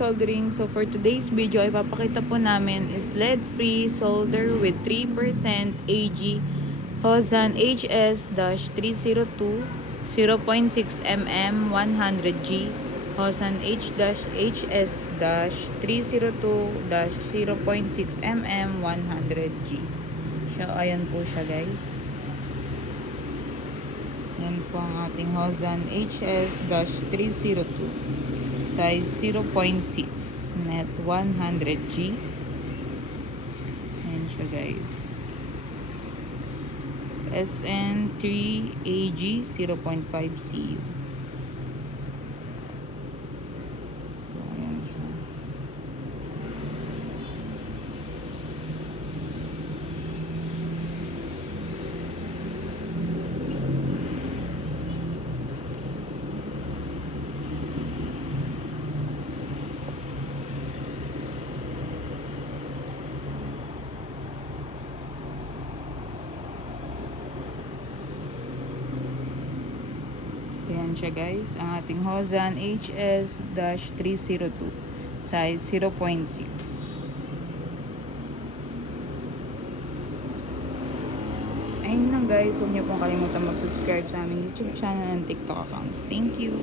soldering. So for today's video ay papakita po namin is lead-free solder with 3% AG Hosan HS-302 0.6 mm 100G Hosan H-HS-302 0.6 mm 100G. So ayan po siya guys. Yan po ang ating Hosan HS-302 size 0.6 net 100G. Ayan siya guys. SN3AG 0.5 CU. So ayan siya. Ayan siya guys, ang ating Hosan HS-302 size 0.6. Ayun lang guys, huwag niyo pong kalimutan mag-subscribe sa aming YouTube channel and TikTok accounts. Thank you!